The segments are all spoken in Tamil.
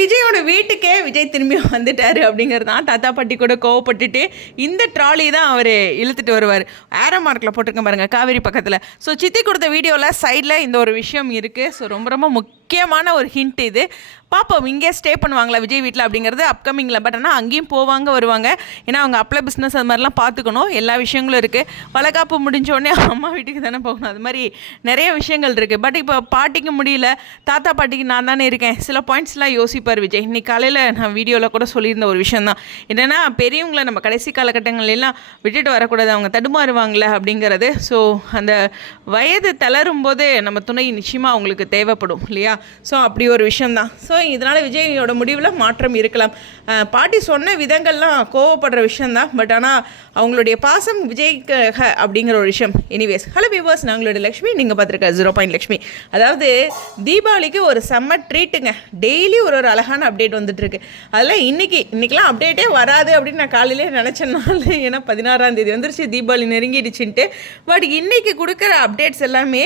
விஜயோட வீட்டுக்கே விஜய் திரும்பி வந்துட்டார் அப்படிங்கிறது தான் தாத்தா பாட்டி கூட கோவப்பட்டுட்டு இந்த ட்ராலி தான் அவர் இழுத்துட்டு வருவார். ஆரோ மார்க்கில் போட்டிருக்க பாருங்கள் காவேரி பக்கத்தில். ஸோ சித்தி கொடுத்த வீடியோவில் சைடில் இந்த ஒரு விஷயம் இருக்குது ஸோ ரொம்ப ரொம்ப முக்கியமான ஒரு ஹிண்ட் இது. பார்ப்போம் இங்கே ஸ்டே பண்ணுவாங்களா விஜய் வீட்டில் அப்படிங்கிறது அப்கமிங்கில் பட் ஆனால் அங்கேயும் போவாங்க வருவாங்க. ஏன்னா அவங்க அப்ளை பிஸ்னஸ் அது மாதிரிலாம் பார்த்துக்கணும். எல்லா விஷயங்களும் இருக்குது வளகாப்பு முடிஞ்சோடனே அம்மா வீட்டுக்கு தானே போகணும். அது மாதிரி நிறைய விஷயங்கள் இருக்குது பட் இப்போ பாட்டிக்கு முடியல தாத்தா பாட்டிக்கு நான் தானே இருக்கேன். சில பாயிண்ட்ஸ்லாம் யோசிப்பார் விஜய். இன்னைக்கு காலையில் நான் வீடியோவில் கூட சொல்லியிருந்த ஒரு விஷயம் தான். என்னென்னா பெரியவங்களை நம்ம கடைசி காலகட்டங்கள்லாம் விட்டுட்டு வரக்கூடாது. அவங்க தடுமாறுவாங்களே அப்படிங்கிறது. ஸோ அந்த வயது தளரும் போது நம்ம துணை நிச்சயமாக அவங்களுக்கு தேவைப்படும் இல்லையா? ஸோ அப்படி ஒரு விஷயம்தான். ஸோ இதனால் விஜயோட முடிவில் மாற்றம் இருக்கலாம். பாட்டி சொன்ன விதங்கள்லாம் கோவப்படுற விஷயம்தான். பட் ஆனால் அவங்களுடைய பாசம் விஜய்க்கு ஹ அப்படிங்கிற ஒரு விஷயம். எனிவேஸ் ஹலோ வியூவர்ஸ் நாங்களோட லக்ஷ்மி. நீங்கள் பார்த்துருக்க ஜீரோ பாயிண்ட் லக்ஷ்மி அதாவது தீபாவளிக்கு ஒரு செம்ம ட்ரீட்டுங்க டெய்லி ஒரு ஒரு அழகான அப்டேட் வந்துட்டுருக்கு. அதெல்லாம் இன்னைக்கு இன்றைக்கெலாம் அப்டேட்டே வராது அப்படின்னு நான் காலையிலே நினச்சனால ஏன்னா பதினாறாம் தேதி வந்துருச்சு. தீபாவளி நெருங்கிடுச்சுன்ட்டு. பட் இன்றைக்கி கொடுக்குற அப்டேட்ஸ் எல்லாமே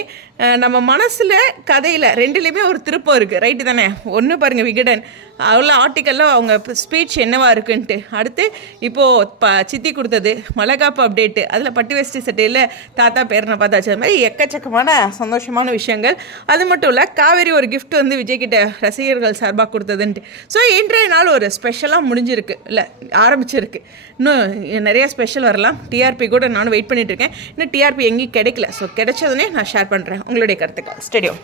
நம்ம மனசில் கதையில் ரெண்டுலேயுமே ஒரு திருப்பம் இருக்குது ரைட்டு தானே? ஒன்று பாருங்கள் விகடன். அவ்வளோ ஆர்டிக்கலில் அவங்க ஸ்பீச் என்னவா இருக்குன்ட்டு. அடுத்து இப்போது ப சித்தி கொடுத்தது மலைகாப்பு அப்டேட்டு அதில் பட்டு வேஷ்டி சட்டையில் தாத்தா பேரனை பார்த்தாச்சு. அது மாதிரி எக்கச்சக்கமான சந்தோஷமான விஷயங்கள். அது மட்டும் இல்லை காவேரி ஒரு கிஃப்ட் வந்து விஜய்கிட்ட ரசிகர்கள் சார்பாக கொடுத்ததுன்ட்டு. ஸோ இன்றைய நாள் ஒரு ஸ்பெஷலாக முடிஞ்சிருக்கு. இல்லை ஆரம்பிச்சிருக்கு. இன்னும் நிறைய ஸ்பெஷல் வரலாம். டிஆர்பி கூட நானும் வெயிட் பண்ணிகிட்ருக்கேன் இருக்கேன். இன்னும் டிஆர்பி எங்கேயும் கிடைக்கல. ஸோ கிடைச்சதுனே நான் ஷேர் பண்ணுறேன் உங்களுடைய கருத்துக்கள். ஸ்டேடியம்